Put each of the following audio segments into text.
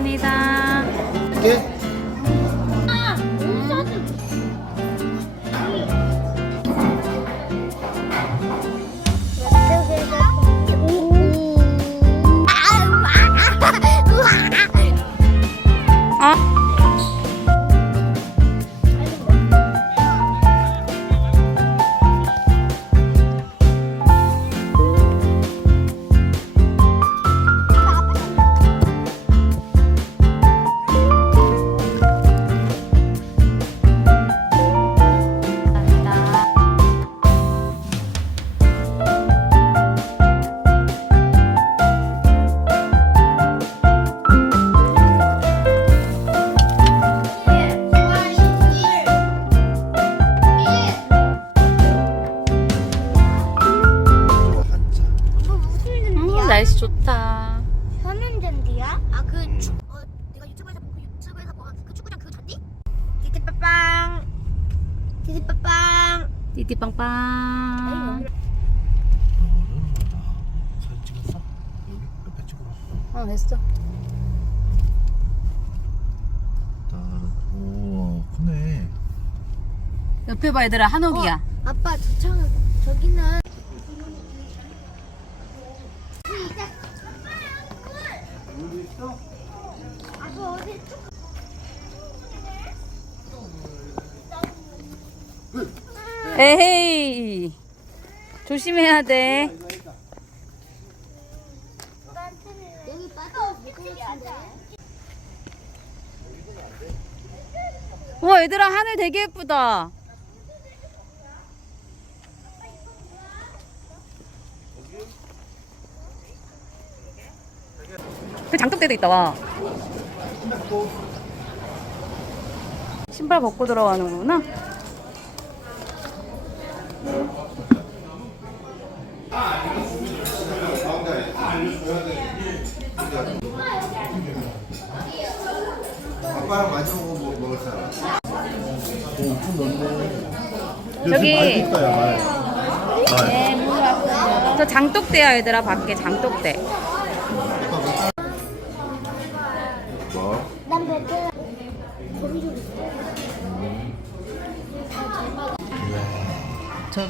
감사합니다. 이 옆에 봐, 얘들아. 한옥이야. 아빠 저 창은 저기는 아빠 어디 축 에헤이. 조심해야 돼. 여기 빠져 같은데 와, 얘들아. 하늘 되게 예쁘다. 그 장독대도 있다, 와. 신발 벗고 들어가는구나. 아빠랑 마지막 거 뭐, 먹을 사람. 오, 엄청 넓네. 저기- 말 있다, 야, 말. 말. 저 장독대야, 얘들아. 밖에 장독대.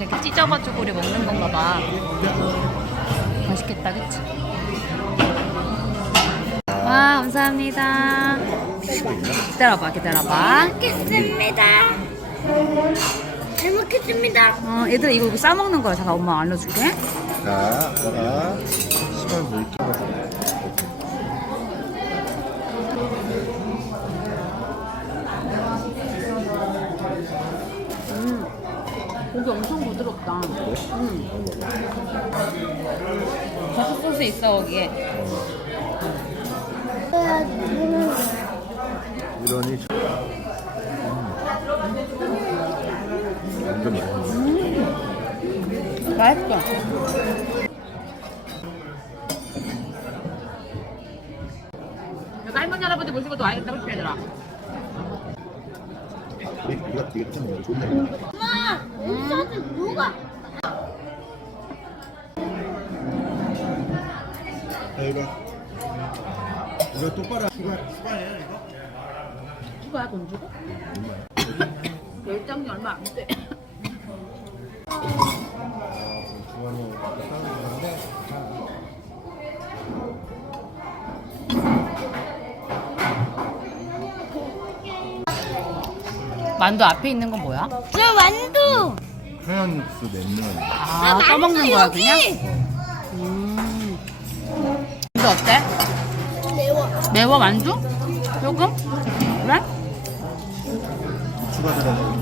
이렇게 찢어가지고 우리 먹는 건가 봐. 맛있겠다, 그치? 와, 감사합니다. 기다려봐, 기다려봐. 먹겠습니다 잘 먹겠습니다 어, 얘들아, 이거 싸먹는 거야. 잠깐 엄마 알려줄게. 자, 아빠가 시간 물 켜가지고. 고기 응. 버섯 소스 있어, 거기에. 이러니. 음. 완전 맛있네. 맛있어. 여기 할머니, 할아버지 모시고 또 와야겠다, 그치, 얘들아? 이거 좋네. 엄마 인사 자, 이거. 이거 똑바로 추가, 추가해요, 이거? 추가야, 돈 주고? 열장이 얼마 안 돼. 아, 중간에. 만두 앞에 있는 건 뭐야? 저 완두 하얀 육수 냉면. 아, 떠먹는 거야, 그냥? 음. 만두 어때? 매워 매워, 만두? 조금? 그래? 추가 들어가.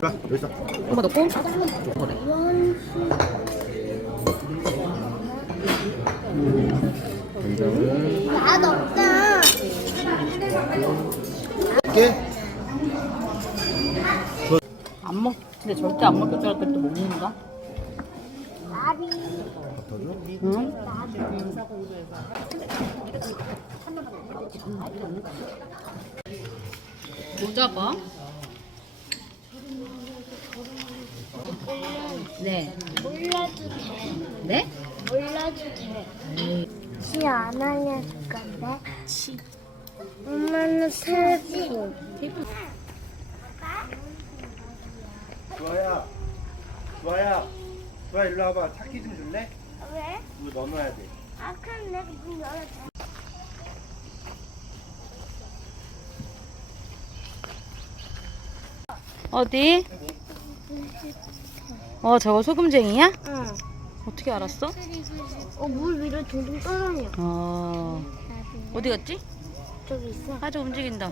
자, 여기서. 이거 넣고? 그래. 간장을. 맛 없다 이게 안 먹, 근데 절대 안 먹을 줄 알았더니 또 먹는다? 응? 뭐 잡아? 네. 몰라도 돼 네? 몰라도 돼치안 알려줄 건데? 치. 엄마는 태국. 주아야, 주아야, 주아 일로 와봐. 찾기 좀 줄래? 왜? 이거 넣어놔야 돼. 아, 그럼 내가 문 열어줘. 어디? 어 저거 소금쟁이야? 응. 어떻게 알았어? 어, 물 위로 둥둥 떠다녀. 어 어디 갔지? 저기 있어. 아주 움직인다.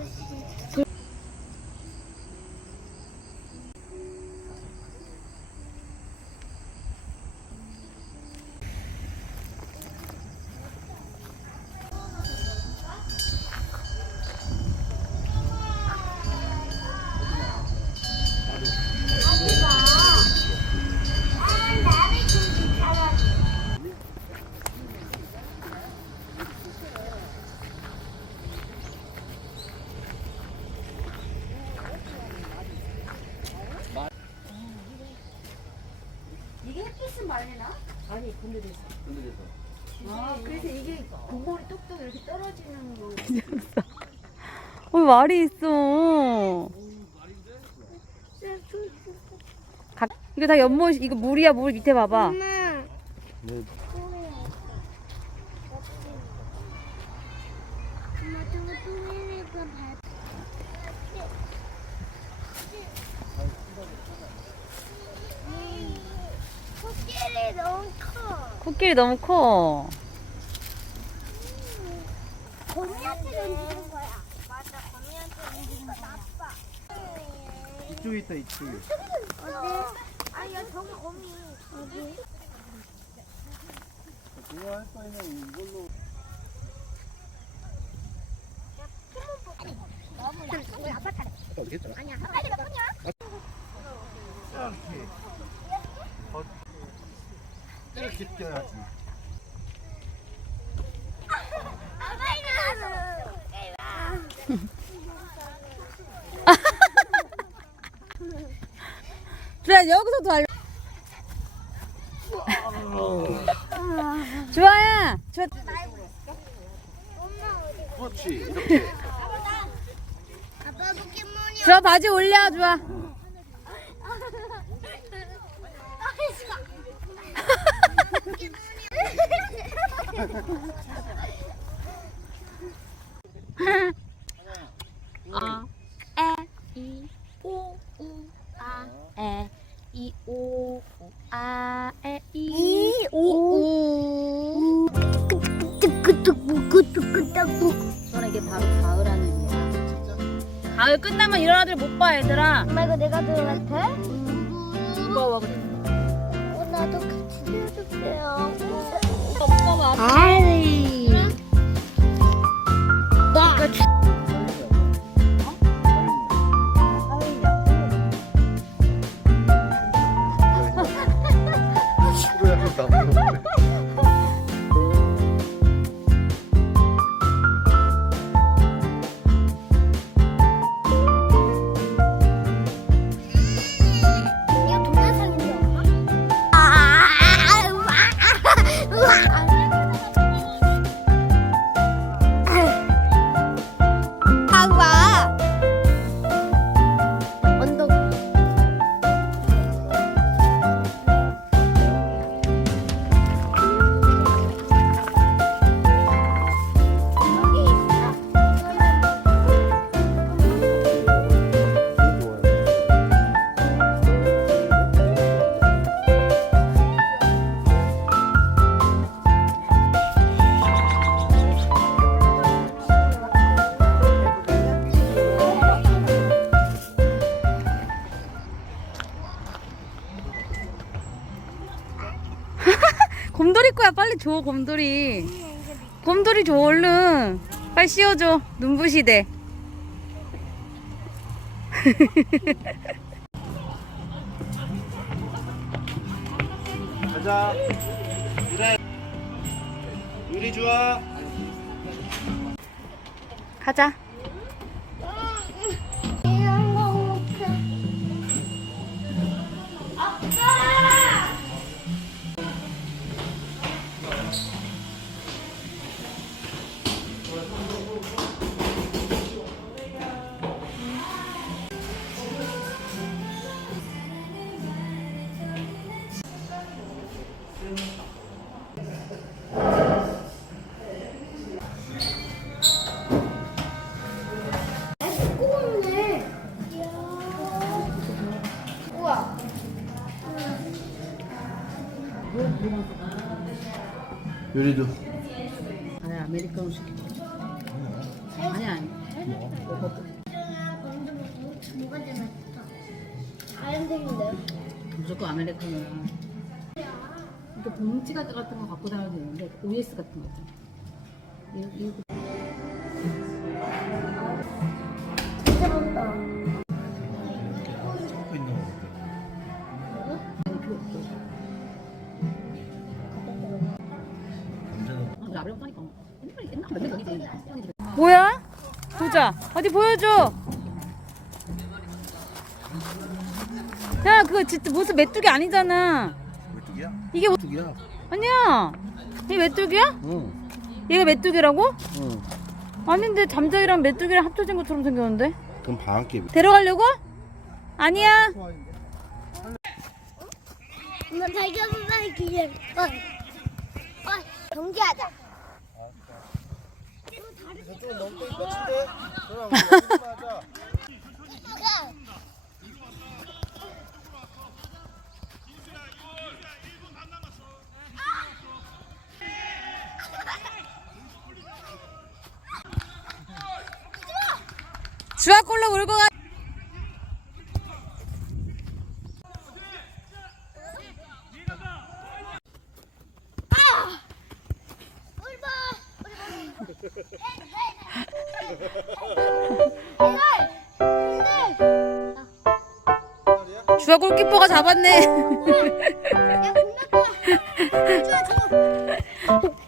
아니 분리됐어. 흔들려서. 아 그래서 이게 고물이 똑똑 이렇게 떨어지는 거. 어 말이 있어. 각- 이거 다 연못 이거 물이야 물 밑에 봐봐. 엄마. 네. 엄마 저거 뚱이니까 발. 코끼리 너무 커. 코끼리 너무 커. 거미한테 던지는 거야. 맞아, 거미한테 던지는 거야. 나빠. 이쪽에 있다, 이쪽에. 어디? 아야 저기 거미. 어디? 좋아할 바에는 이걸로. 우리 아빠 차례. 아니야. 빨리 몇 분이야? 이렇게. 더. 이렇게 뛰어야지. 아. 그래 여기서 달. 좋아야. 좋아. 그렇지, 이렇게. 아빠 포켓몬이야. 좋아 바지 올려 좋아. 아, 에, 이, 오, 우, 아, 에, 이, 오, 우, 아, 에, 이, 오, 우. 이게 바로 가을 하늘이야. 가을 끝나면 이런 아들 못 봐, 얘들아. 엄마 이거 내가 들어갈 돼? 무거워. 어, 나도 같이 들어주세요. 아이. 줘, 곰돌이. 곰돌이 줘, 얼른. 빨리 씌워줘. 눈부시대. 가자. 그래. 우리 좋아. 가자. 요리도. 아니 아메리카노 시킬게. 아니 아니. 하얀색인데요? 무조건 아메리카노야. 이렇게 봉지 같은 거 갖고 다녀도 되는데 OS 같은 거 있잖아. 이거, 어디 보여줘. 야, 그거 진짜 무슨 메뚜기 아니잖아. 메뚜기야? 이게 뭐- 메뚜기야? 아니야. 이게 메뚜기야? 응. 얘가 메뚜기라고? 응. 아닌데 잠자이랑 메뚜기랑 합쳐진 것처럼 생겼는데. 그럼 방학개. 데려가려고? 아니야. 엄마 달걀밥을 기회. 어. 어, 경기하자. 하자. 주아 골로 울고 가. 주아 골키퍼가 잡았네.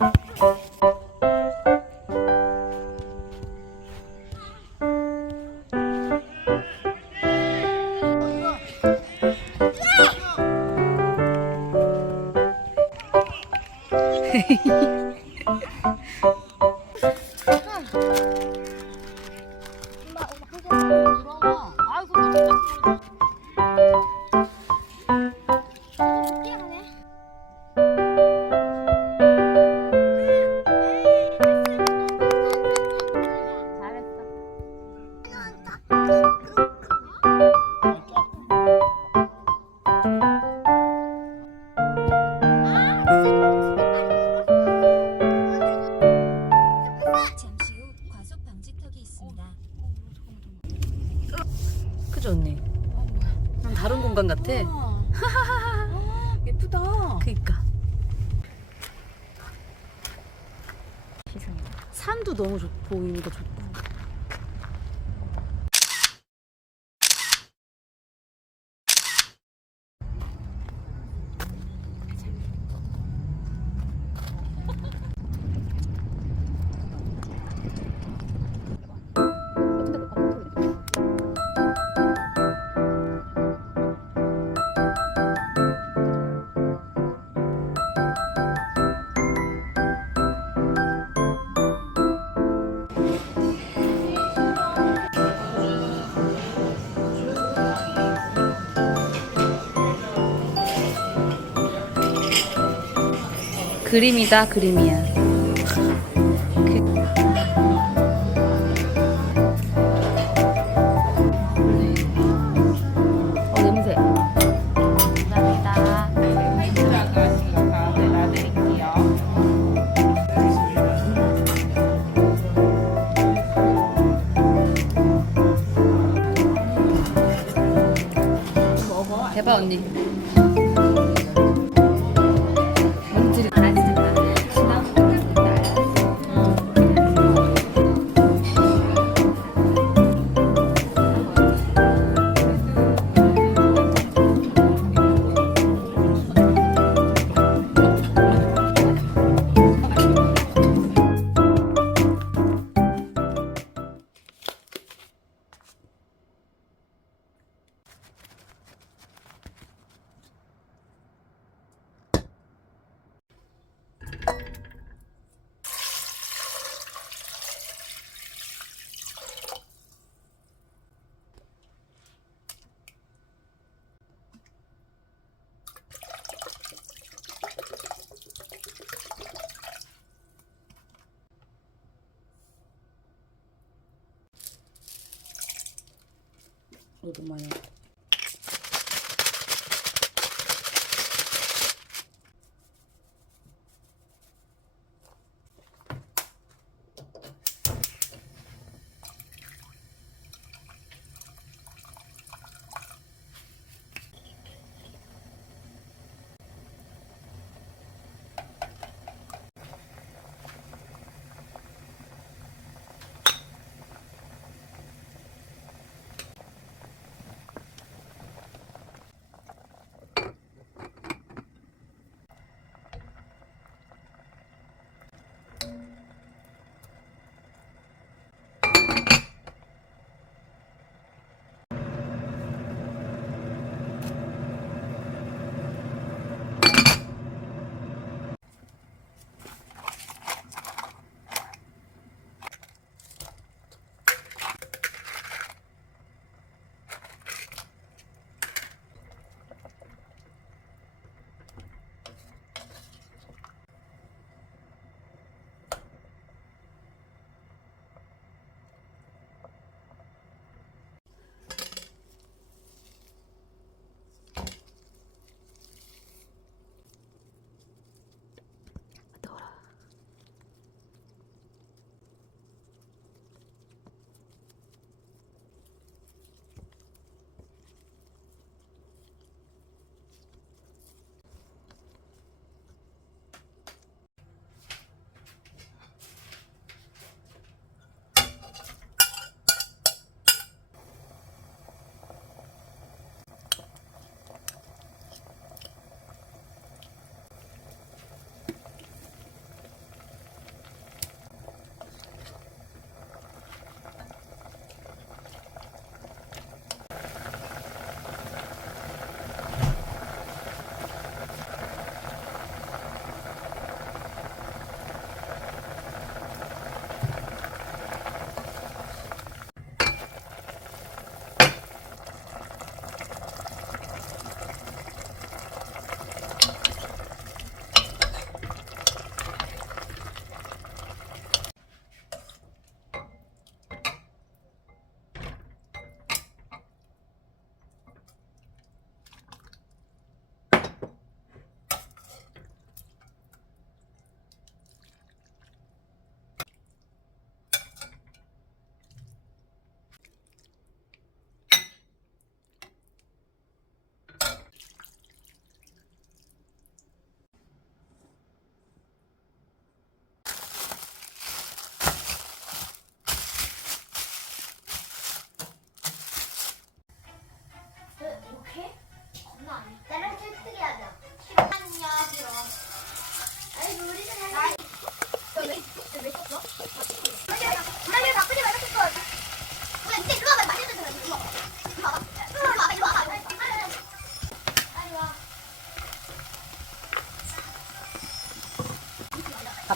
야. 너무 좋, 거 좋고. 그림이다 그림이야. 오랜만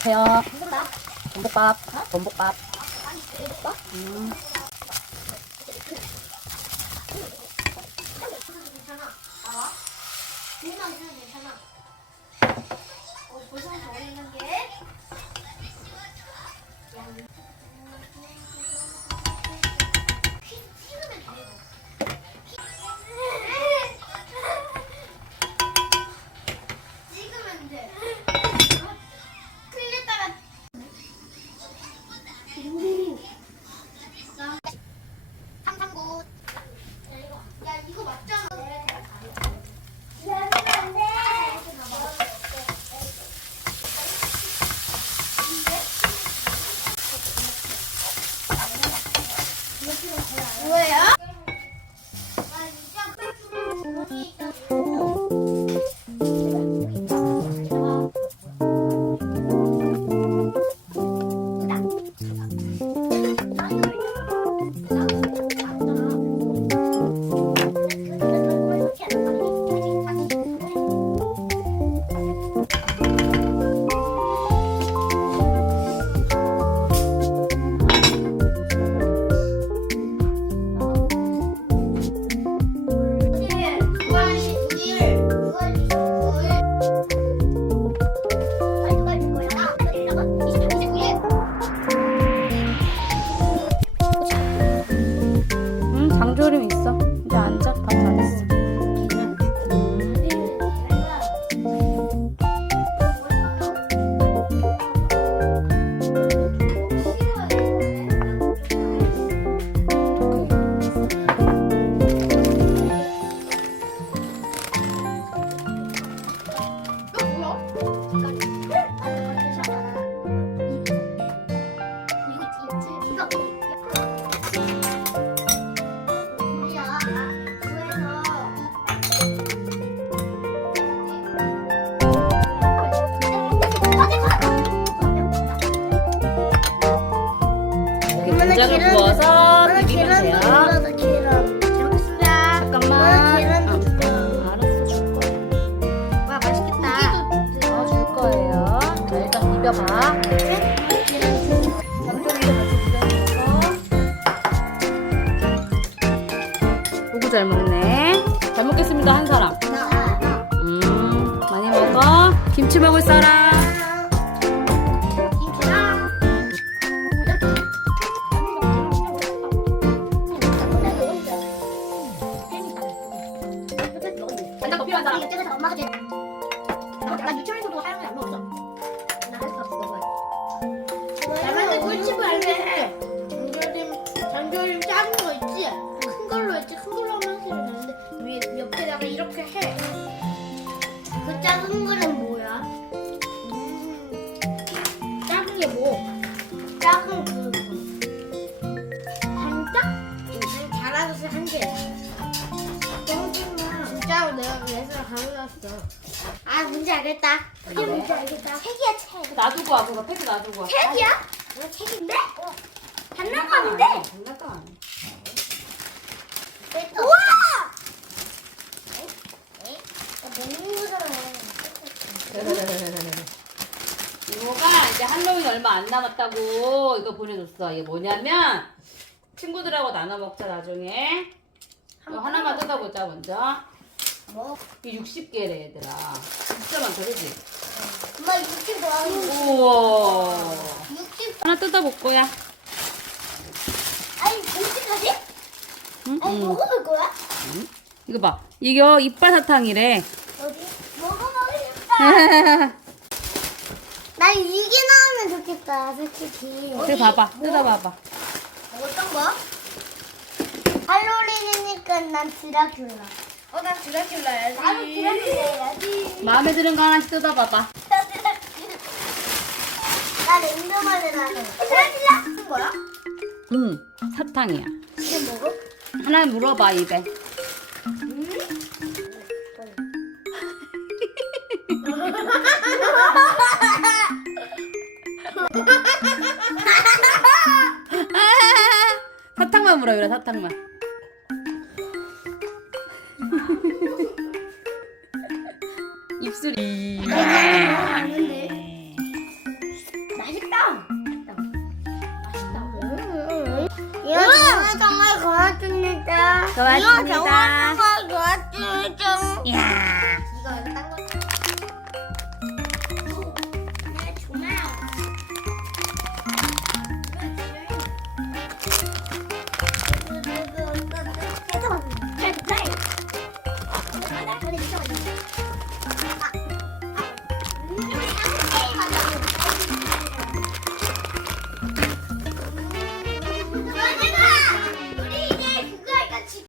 해요. 전복밥. 전복밥. 음. 찍으면 잘 먹네. 잘 먹겠습니다, 한 사람. 음, 많이 먹어. 김치 먹을 사람. 가져왔어. 아, 뭔지 알겠다. 그게 뭔지 알겠다. 책이야, 책. 놔두고 와, 그거 팩트 놔두고 와. 책이야? 이거 책인데? 장난감인데? 장난감 아니야. 우와! 먹는 거잖아. 이모가 이제 할로윈 얼마 안 남았다고 이거 보내줬어. 이게 뭐냐면 친구들하고 나눠 먹자 나중에. 이거 하나만 뜯어보자 먼저. 뭐? 이게 60개래 얘들아. 진짜 많다 그지? 엄마 60 좋아하는 우와. 60. 하나 뜯어볼 거야. 아니, 60까지? 응? 아니, 응. 먹어볼 거야? 이거 봐. 이거 이빨 사탕이래. 어디? 먹어보겠다. 나 이게 나오면 좋겠다, 솔직히. 그래 봐봐. 뜯어봐봐. 어떤 거? 할로윈이니까 난 드라큘라. 어, 난 드라큘라야지. 나도 드라큘라야지. 마음에 드는 거 하나씩 뜯어봐봐. 나 드라큘라. 나 랜덤하게 나는. 드라큘라? 쓴 거야? 응. 사탕이야. 지금 먹어? 하나 물어봐 입에. 사탕만 물어 그래 사탕만. 입술이 아는데 맛있다. 음, 음, 음. 이거 정말 정말 고맙습니다. 고맙습니다. 이거 정말 정말 고맙습니다. 야.